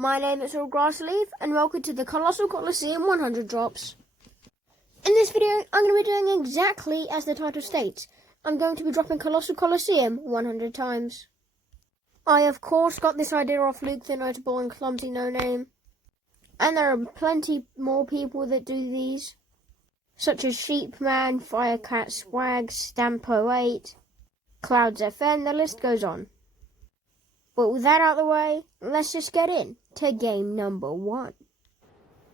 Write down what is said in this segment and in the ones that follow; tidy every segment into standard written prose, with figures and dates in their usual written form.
My name is Grassleaf and welcome to the Colossal Coliseum 100 drops. In this video, I'm going to be doing exactly as the title states. I'm going to be dropping Colossal Coliseum 100 times. I of course got this idea off Luke the Notable and Clumsy No Name. And there are plenty more people that do these, such as Sheepman, Firecat Swag, Stampo8, Clouds FN, the list goes on. But with that out of the way, let's just get in to game number 1.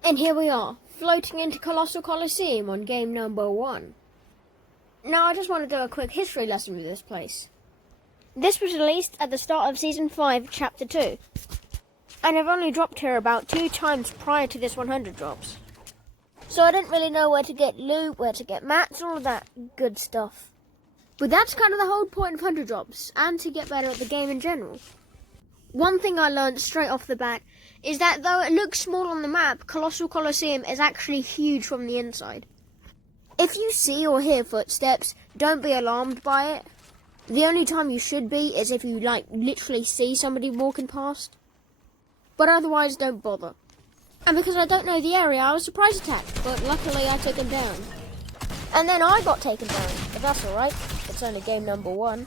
And here we are, floating into Colossal Coliseum on game number 1. Now I just want to do a quick history lesson with this place. This was released at the start of Season 5, Chapter 2. And I've only dropped here about 2 times prior to this 100 drops. So I didn't really know where to get loot, where to get mats, all of that good stuff. But that's kind of the whole point of 100 drops, and to get better at the game in general. One thing I learned straight off the bat is that though it looks small on the map, Colossal Coliseum is actually huge from the inside. If you see or hear footsteps, don't be alarmed by it. The only time you should be is if you literally see somebody walking past. But otherwise don't bother. And because I don't know the area, I was surprise attacked, but luckily I took him down. And then I got taken down, but that's alright, it's only game number 1.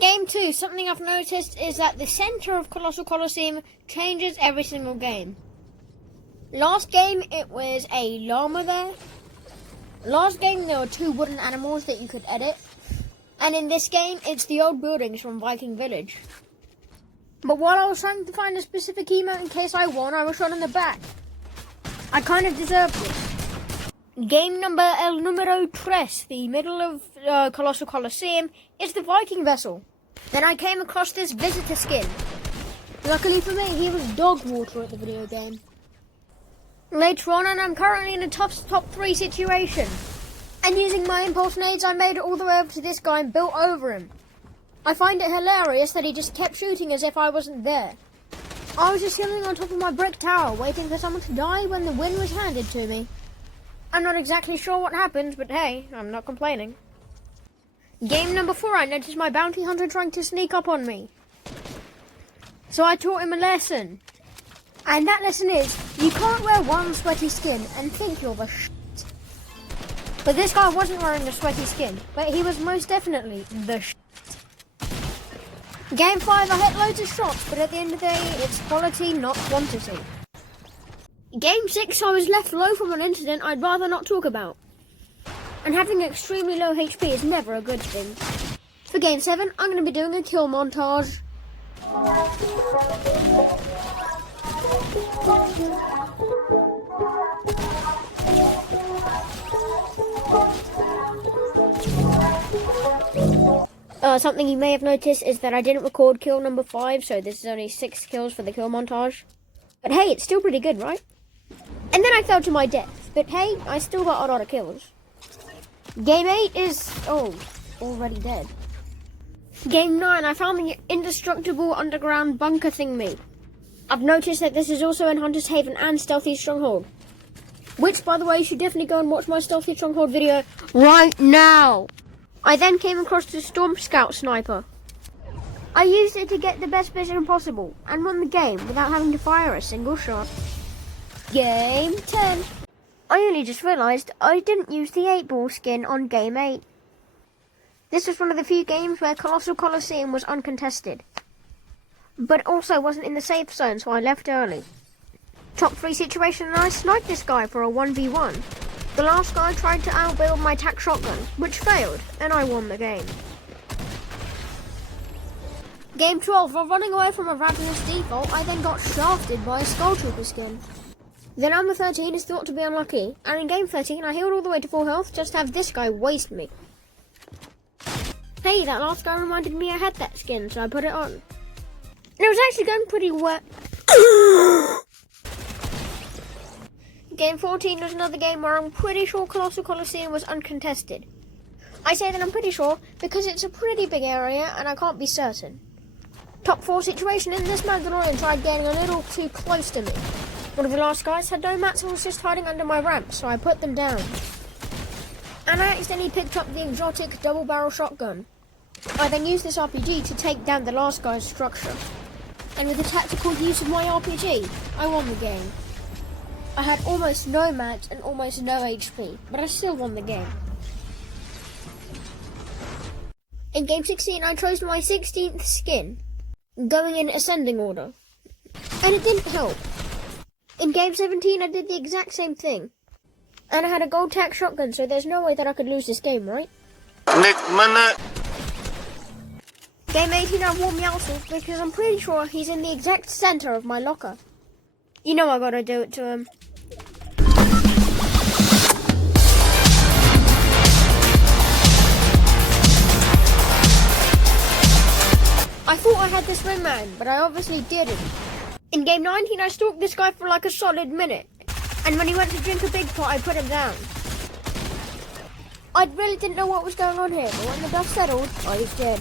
Game 2, something I've noticed is that the centre of Colossal Coliseum changes every single game. Last game it was a llama there. Last game there were 2 wooden animals that you could edit. And in this game it's the old buildings from Viking Village. But while I was trying to find a specific emote in case I won, I was shot in the back. I kind of deserved it. Game number El Número 3, the middle of Colossal Coliseum, is the Viking vessel. Then I came across this visitor skin. Luckily for me, he was dog water at the video game. Later on, and I'm currently in a top 3 situation. And using my impulse nades, I made it all the way up to this guy and built over him. I find it hilarious that he just kept shooting as if I wasn't there. I was just chilling on top of my brick tower, waiting for someone to die when the win was handed to me. I'm not exactly sure what happened, but hey, I'm not complaining. Game number 4, I noticed my bounty hunter trying to sneak up on me. So I taught him a lesson. And that lesson is, you can't wear one sweaty skin and think you're the shit. But this guy wasn't wearing a sweaty skin, but he was most definitely the shit. Game 5, I hit loads of shots, but at the end of the day, it's quality, not quantity. Game 6, I was left low from an incident I'd rather not talk about. And having extremely low HP is never a good thing. For Game 7, I'm going to be doing a kill montage. Something you may have noticed is that I didn't record kill number 5, so this is only 6 kills for the kill montage. But hey, it's still pretty good, right? And then I fell to my death, but hey, I still got a lot of kills. Game 8 is, already dead. Game 9, I found the indestructible underground bunker thingy. I've noticed that this is also in Hunter's Haven and Stealthy Stronghold. Which, by the way, you should definitely go and watch my Stealthy Stronghold video right now. I then came across the Storm Scout Sniper. I used it to get the best vision possible and won the game without having to fire a single shot. Game 10. I only just realised I didn't use the 8-ball skin on Game 8. This was one of the few games where Colossal Coliseum was uncontested. But also wasn't in the safe zone, so I left early. Top 3 situation, and I sniped this guy for a 1v1. The last guy tried to outbuild my tac shotgun, which failed, and I won the game. Game 12, while running away from a ravenous default, I then got shafted by a Skull Trooper skin. The number 13 is thought to be unlucky, and in Game 13 I healed all the way to full health just to have this guy waste me. Hey, that last guy reminded me I had that skin, so I put it on. And it was actually going pretty well. Game 14 was another game where I'm pretty sure Colossal Coliseum was uncontested. I say that I'm pretty sure because it's a pretty big area and I can't be certain. Top 4 situation, in this Mandalorian tried getting a little too close to me. One of the last guys had no mats and was just hiding under my ramp, so I put them down. And I accidentally picked up the exotic double barrel shotgun. I then used this RPG to take down the last guy's structure. and with the tactical use of my RPG, I won the game. I had almost no mats and almost no HP, but I still won the game. In game 16, I chose my 16th skin, going in ascending order, and it didn't help. In game 17, I did the exact same thing, and I had a gold tack shotgun, so there's no way that I could lose this game, right? Game 18, I wore Meowscles because I'm pretty sure he's in the exact center of my locker. You know I gotta do it to him. I thought I had this wingman, but I obviously didn't. In game 19, I stalked this guy for like a solid minute, and when he went to drink a big pot, I put him down. I really didn't know what was going on here, but when the dust settled, I was dead.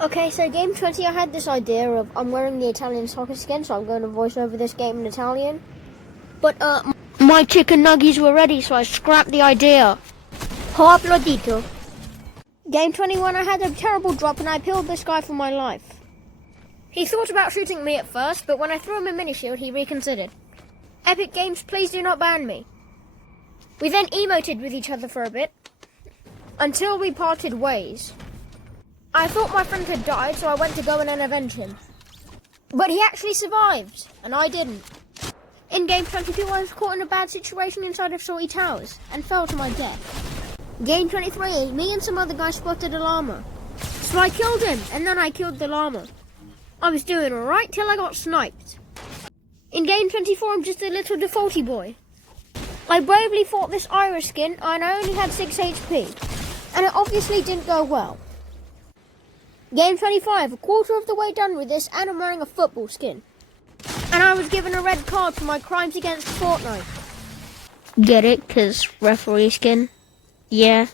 Okay, so game 20, I had this idea of I'm wearing the Italian soccer skin, so I'm going to voice over this game in Italian. But my chicken nuggies were ready, so I scrapped the idea. Ho applaudito. Game 21, I had a terrible drop and I peeled this guy for my life. He thought about shooting me at first, but when I threw him a mini shield, he reconsidered. Epic Games, please do not ban me. We then emoted with each other for a bit, until we parted ways. I thought my friend had died, so I went to go in and avenge him. But he actually survived, and I didn't. In game 22, I was caught in a bad situation inside of Salty Towers, and fell to my death. Game 23, me and some other guy spotted a llama. So I killed him, and then I killed the llama. I was doing alright till I got sniped. In game 24, I'm just a little defaulty boy. I bravely fought this Irish skin, and I only had 6 HP. And it obviously didn't go well. Game 25, a quarter of the way done with this, and I'm wearing a football skin. And I was given a red card for my crimes against Fortnite. Get it? 'Cause referee skin? Yeah.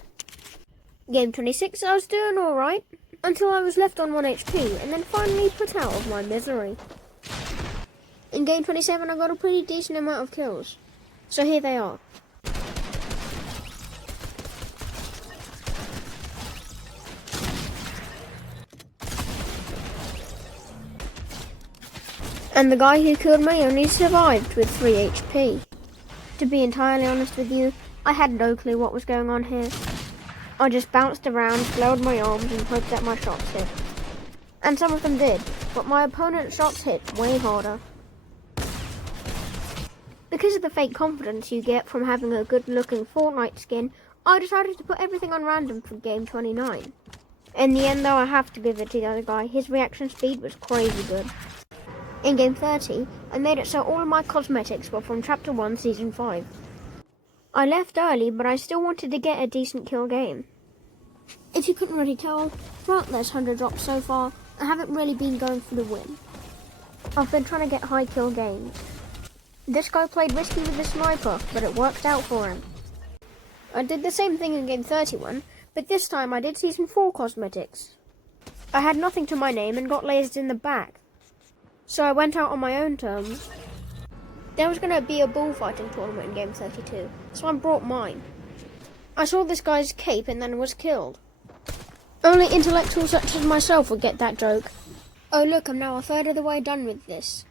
Game 26, I was doing alright, until I was left on 1 HP, and then finally put out of my misery. In game 27, I got a pretty decent amount of kills. So here they are. And the guy who killed me only survived with 3 HP. To be entirely honest with you, I had no clue what was going on here. I just bounced around, flailed my arms and hoped that my shots hit. And some of them did, but my opponent's shots hit way harder. Because of the fake confidence you get from having a good looking Fortnite skin, I decided to put everything on random for game 29. In the end though, I have to give it to the other guy, his reaction speed was crazy good. In game 30, I made it so all of my cosmetics were from chapter 1 season 5. I left early, but I still wanted to get a decent kill game. If you couldn't really tell, throughout this 100 drops so far, I haven't really been going for the win. I've been trying to get high kill games. This guy played risky with the sniper, but it worked out for him. I did the same thing in game 31, but this time I did season 4 cosmetics. I had nothing to my name and got lasers in the back. So I went out on my own terms. There was going to be a bullfighting tournament in game 32, so I brought mine. I saw this guy's cape and then was killed. Only intellectuals such as myself would get that joke. Oh look, I'm now a third of the way done with this.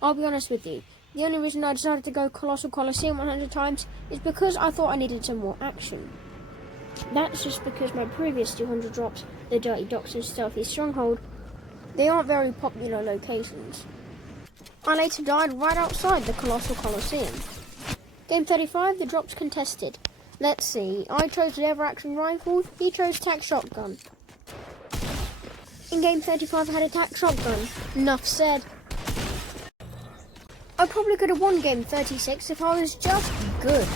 I'll be honest with you, the only reason I decided to go Colossal Coliseum 100 times is because I thought I needed some more action. That's just because my previous 200 drops, the Dirty Docks and Stealthy Stronghold, they aren't very popular locations. I later died right outside the Colossal Coliseum. Game 35, the drops contested. Let's see, I chose lever action rifle, he chose tac shotgun. In game 35 I had a tac shotgun, enough said. I probably could have won game 36 if I was just good.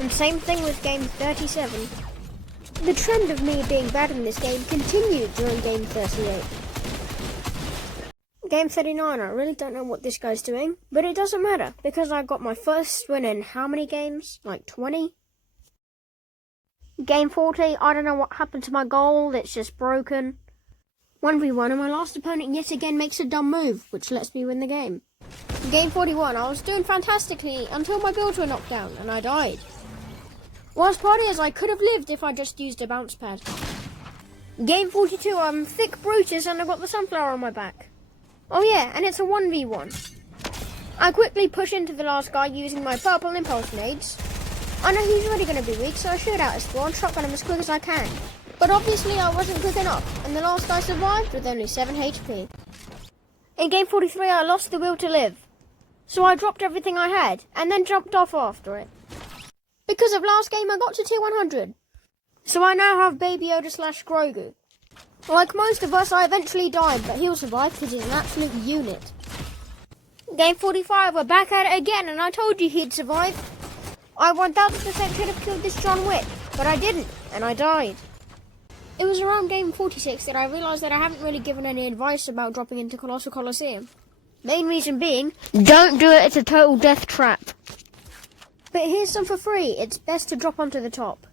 And same thing with game 37. The trend of me being bad in this game continued during game 38. Game 39, I really don't know what this guy's doing, but it doesn't matter, because I got my first win in how many games? Like 20? Game 40, I don't know what happened to my goal, it's just broken. 1v1 and my last opponent yet again makes a dumb move, which lets me win the game. Game 41, I was doing fantastically until my builds were knocked down and I died. Worst part is I could have lived if I just used a bounce pad. Game 42, I'm thick Brutus and I've got the sunflower on my back. Oh yeah, and it's a 1v1. I quickly push into the last guy using my purple impulse nades. I know he's already going to be weak, so I shoot out his spawn, shotgun him as quick as I can. But obviously I wasn't quick enough, and the last guy survived with only 7 HP. In game 43 I lost the will to live. So I dropped everything I had, and then jumped off after it. Because of last game I got to tier 100. So I now have Baby Yoda / Grogu. Like most of us, I eventually died, but he'll survive because he's an absolute unit. Game 45, we're back at it again, and I told you he'd survive. I 1000% should have killed this John Wick, but I didn't, and I died. It was around game 46 that I realised that I haven't really given any advice about dropping into Colossal Coliseum. Main reason being, don't do it, it's a total death trap. But here's some for free, it's best to drop onto the top.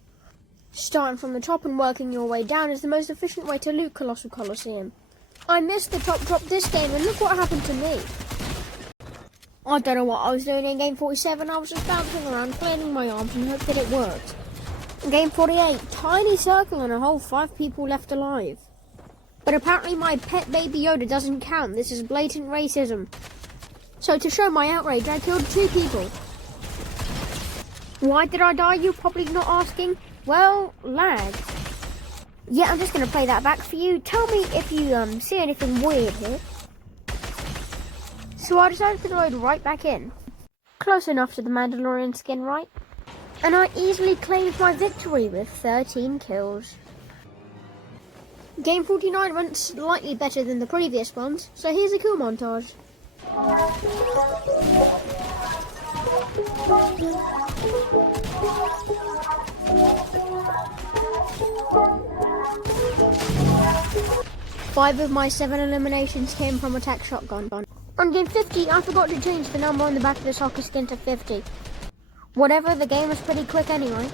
Starting from the top and working your way down is the most efficient way to loot Colossal Coliseum. I missed the top drop this game and look what happened to me. I don't know what I was doing in game 47, I was just bouncing around, flailing my arms and hoped that it worked. In game 48, tiny circle and a whole 5 people left alive. But apparently my pet Baby Yoda doesn't count, this is blatant racism. So to show my outrage, I killed 2 people. Why did I die, you're probably not asking? Well, lag. Yeah, I'm just going to play that back for you. Tell me if you see anything weird here. So I decided to load right back in. Close enough to the Mandalorian skin, right? And I easily claimed my victory with 13 kills. Game 49 went slightly better than the previous ones, so here's a kill montage. 5 of my 7 eliminations came from attack shotgun. On game 50, I forgot to change the number on the back of the soccer skin to 50. Whatever, the game was pretty quick anyway.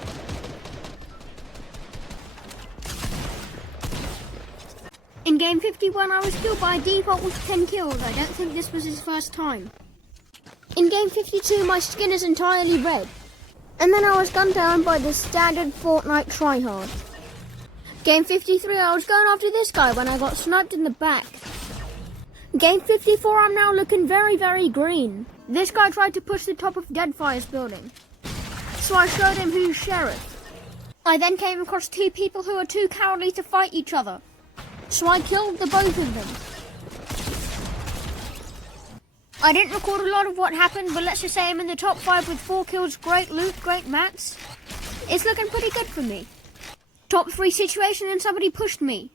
In game 51, I was killed by default with 10 kills. I don't think this was his first time. In game 52, my skin is entirely red. And then I was gunned down by the standard Fortnite tryhard. Game 53, I was going after this guy when I got sniped in the back. Game 54, I'm now looking very, very green. This guy tried to push the top of Deadfire's building. So I showed him who's sheriff. I then came across 2 people who were too cowardly to fight each other. So I killed the both of them. I didn't record a lot of what happened, but let's just say I'm in the top 5 with 4 kills, great loot, great mats. It's looking pretty good for me. Top 3 situation and somebody pushed me.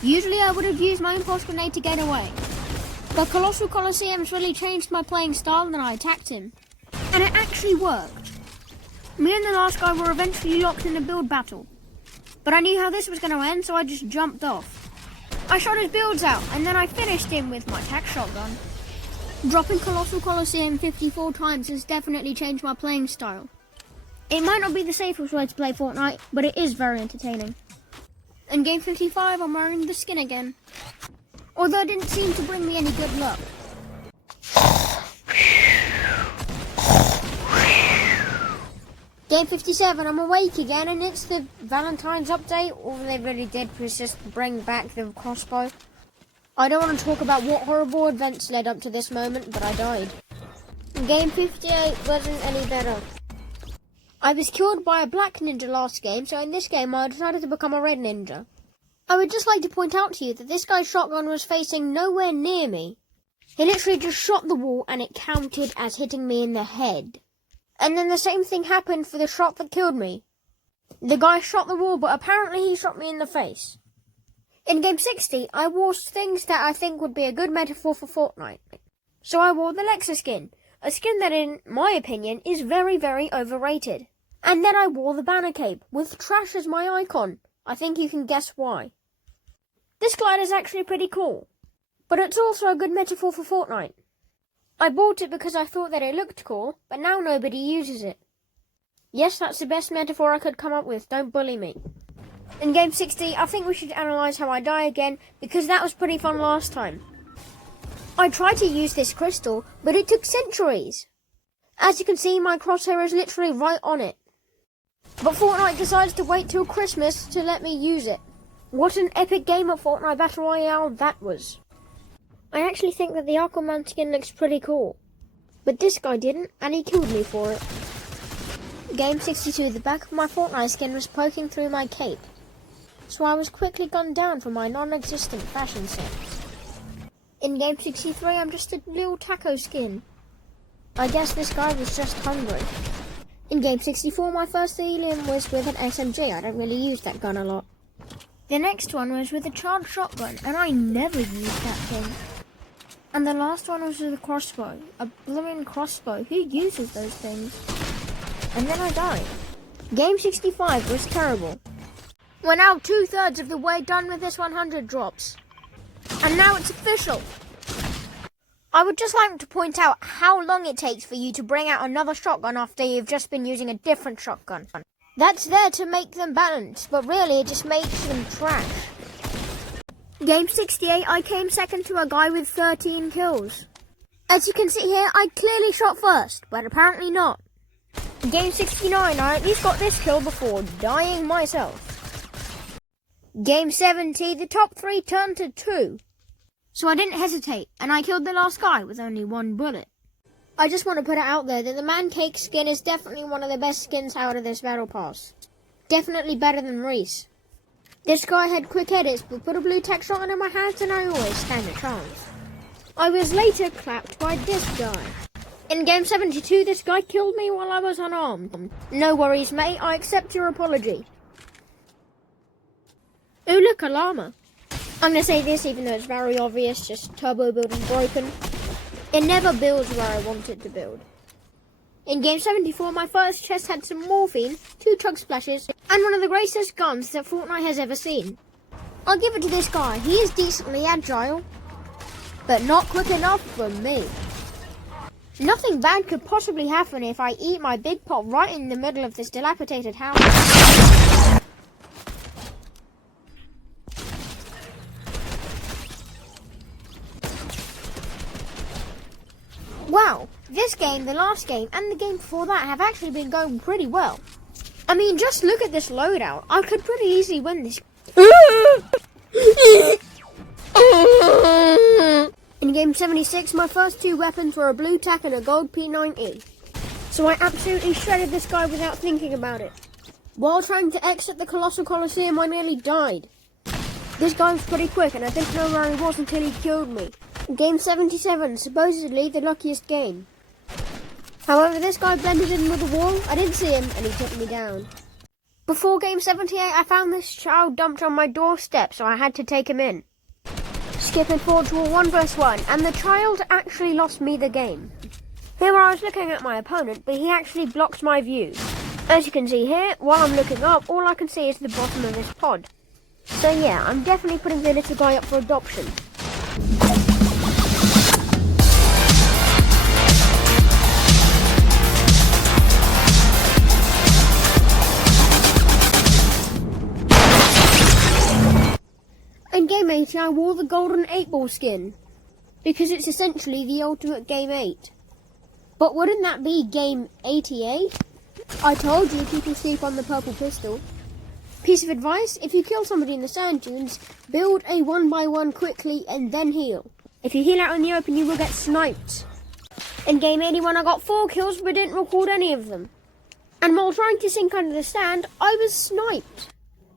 Usually I would have used my impulse grenade to get away. But Colossal Coliseum's really changed my playing style and I attacked him. And it actually worked. Me and the last guy were eventually locked in a build battle. But I knew how this was going to end, so I just jumped off. I shot his builds out, and then I finished him with my attack shotgun. Dropping Colossal Coliseum 54 times has definitely changed my playing style. It might not be the safest way to play Fortnite, but it is very entertaining. In game 55, I'm wearing the skin again. Although it didn't seem to bring me any good luck. Game 57, I'm awake again, and it's the Valentine's update. All they really did was just bring back the crossbow. I don't want to talk about what horrible events led up to this moment, but I died. Game 58 wasn't any better. I was killed by a black ninja last game, so in this game I decided to become a red ninja. I would just like to point out to you that this guy's shotgun was facing nowhere near me. He literally just shot the wall and it counted as hitting me in the head. And then the same thing happened for the shot that killed me. The guy shot the wall, but apparently he shot me in the face. In game 60, I wore things that I think would be a good metaphor for Fortnite. So I wore the Lexa skin, a skin that in my opinion is very, very overrated. And then I wore the banner cape, with trash as my icon. I think you can guess why. This glider is actually pretty cool, but it's also a good metaphor for Fortnite. I bought it because I thought that it looked cool, but now nobody uses it. Yes, that's the best metaphor I could come up with, don't bully me. In game 60, I think we should analyse how I die again, because that was pretty fun last time. I tried to use this crystal, but it took centuries. As you can see, my crosshair is literally right on it. But Fortnite decides to wait till Christmas to let me use it. What an epic game of Fortnite Battle Royale that was. I actually think that the Aquaman skin looks pretty cool. But this guy didn't, and he killed me for it. Game 62, the back of my Fortnite skin was poking through my cape. So I was quickly gunned down for my non-existent fashion sense. In Game 63, I'm just a little taco skin. I guess this guy was just hungry. In Game 64, my first alien was with an SMG. I don't really use that gun a lot. The next one was with a charged shotgun, and I never used that thing. And the last one was with a crossbow. A blooming crossbow. Who uses those things? And then I died. Game 65 was terrible. We're now 2/3 of the way done with this 100 drops. And now it's official. I would just like to point out how long it takes for you to bring out another shotgun after you've just been using a different shotgun. That's there to make them balanced, but really it just makes them trash. Game 68, I came second to a guy with 13 kills. As you can see here, I clearly shot first, but apparently not. Game 69, I at least got this kill before dying myself. Game 70, the top 3 turned to 2. So I didn't hesitate, and I killed the last guy with only 1 bullet. I just want to put it out there that the Man Cake skin is definitely one of the best skins out of this battle pass. Definitely better than Reese. This guy had quick edits, but put a blue tack shotgun in my hands and I always stand a chance. I was later clapped by this guy. In Game 72, this guy killed me while I was unarmed. No worries, mate, I accept your apology. Ooh, look, a llama. I'm going to say this even though it's very obvious, just turbo building broken. It never builds where I want it to build. In Game 74, my first chest had some morphine, 2 chug splashes, and one of the greatest guns that Fortnite has ever seen. I'll give it to this guy, he is decently agile, but not quick enough for me. Nothing bad could possibly happen if I eat my big pot right in the middle of this dilapidated house. Wow, this game, the last game, and the game before that have actually been going pretty well. I mean, just look at this loadout. I could pretty easily win this. In Game 76, my first 2 weapons were a blue tack and a gold P90. So I absolutely shredded this guy without thinking about it. While trying to exit the Colossal Coliseum, I nearly died. This guy was pretty quick and I didn't know where he was until he killed me. Game 77, supposedly the luckiest game. However, this guy blended in with the wall, I didn't see him, and he took me down. Before Game 78, I found this child dumped on my doorstep, so I had to take him in. Skipping forward to a 1v1, and the child actually lost me the game. Here I was looking at my opponent, but he actually blocked my view. As you can see here, while I'm looking up, all I can see is the bottom of this pod. So yeah, I'm definitely putting the little guy up for adoption. In Game 80, I wore the golden 8-ball skin, because it's essentially the ultimate Game 8. But wouldn't that be Game 88? I told you people sleep on the purple pistol. Piece of advice, if you kill somebody in the sand dunes, build a 1x1 quickly and then heal. If you heal out in the open, you will get sniped. In Game 81, I got 4 kills but didn't record any of them. And while trying to sink under the sand, I was sniped.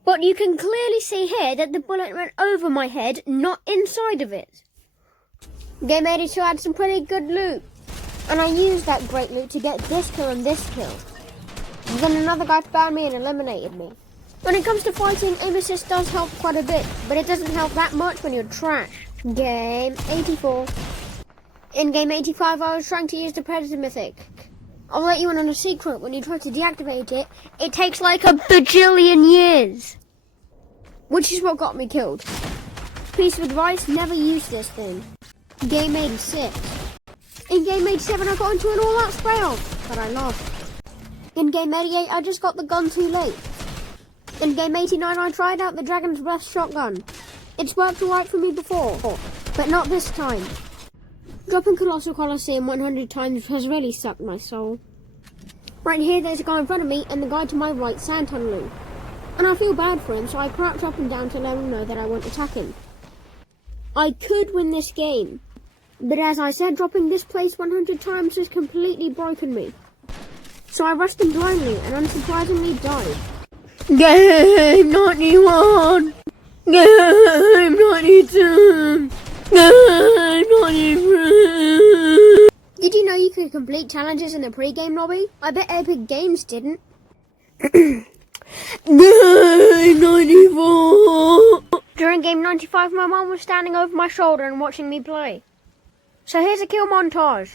But you can clearly see here that the bullet went over my head, not inside of it. Game 82 had some pretty good loot. And I used that great loot to get this kill and this kill. And then another guy found me and eliminated me. When it comes to fighting, aim assist does help quite a bit, but it doesn't help that much when you're trash. Game 84. In Game 85, I was trying to use the Predator Mythic. I'll let you in on a secret. When you try to deactivate it, it takes like a bajillion years. Which is what got me killed. Piece of advice, never use this thing. Game 86. In Game 87, I got into an all-out spray-off, but I lost. In Game 88, I just got the gun too late. In Game 89, I tried out the Dragon's Breath shotgun. It's worked alright for me before, but not this time. Dropping Colossal Coliseum 100 times has really sucked my soul. Right here, there's a guy in front of me, and the guy to my right, sand tunneling. And I feel bad for him, so I crouch up and down to let him know that I won't attack him. I could win this game, but as I said, dropping this place 100 times has completely broken me. So I rushed him blindly and unsurprisingly died. Game 91! Game 92! Game 93! Did you know you could complete challenges in the pre-game lobby? I bet Epic Games didn't. Game 94! During game 95, my mom was standing over my shoulder and watching me play. So here's a kill montage.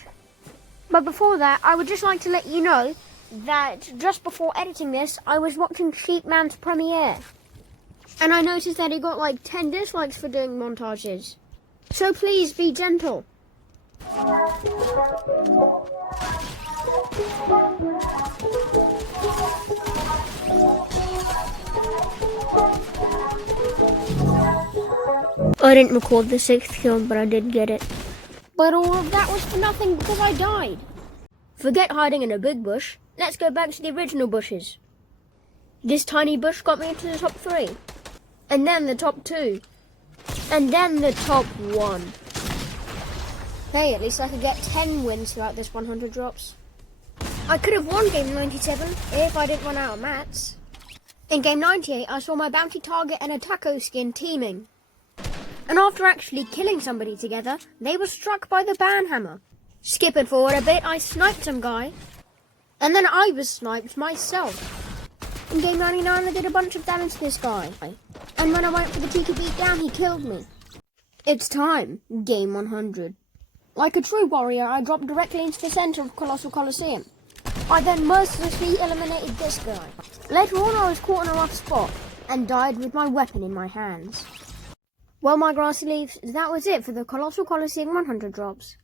But before that, I would just like to let you know that just before editing this, I was watching Sheepman's premiere. And I noticed that he got like 10 dislikes for doing montages. So please be gentle. I didn't record the 6th kill, but I did get it. But all of that was for nothing because I died. Forget hiding in a big bush. Let's go back to the original bushes. This tiny bush got me into the top 3. And then the top 2. And then the top 1. Hey, at least I could get 10 wins throughout this 100 drops. I could have won game 97 if I didn't run out of mats. In game 98, I saw my bounty target and a taco skin teaming. And after actually killing somebody together, they were struck by the banhammer. Skipping forward a bit, I sniped some guy. And then I was sniped myself. In game 99, I did a bunch of damage to this guy. And when I went for the cheeky beat down, he killed me. It's time. Game 100. Like a true warrior, I dropped directly into the center of Colossal Coliseum. I then mercilessly eliminated this guy. Later on, I was caught in a rough spot and died with my weapon in my hands. Well, my grassy leaves, that was it for the Colossal Coliseum 100 drops.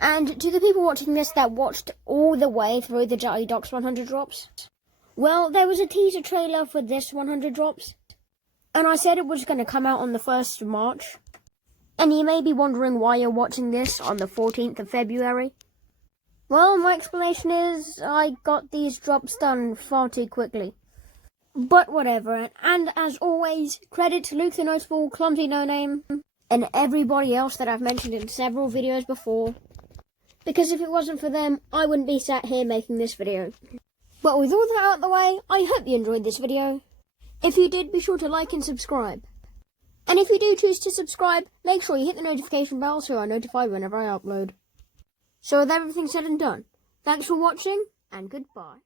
And to the people watching this that watched all the way through the Jutty Docks 100 drops, well, there was a teaser trailer for this 100 drops. And I said it was going to come out on the 1st of March. And you may be wondering why you're watching this on the 14th of February. Well, my explanation is I got these drops done far too quickly. But whatever, and as always, credit to Luke the Notable, Clumsy No Name, and everybody else that I've mentioned in several videos before. Because if it wasn't for them, I wouldn't be sat here making this video. But with all that out of the way, I hope you enjoyed this video. If you did, be sure to like and subscribe. And if you do choose to subscribe, make sure you hit the notification bell so you are notified whenever I upload. So with everything said and done, thanks for watching, and goodbye.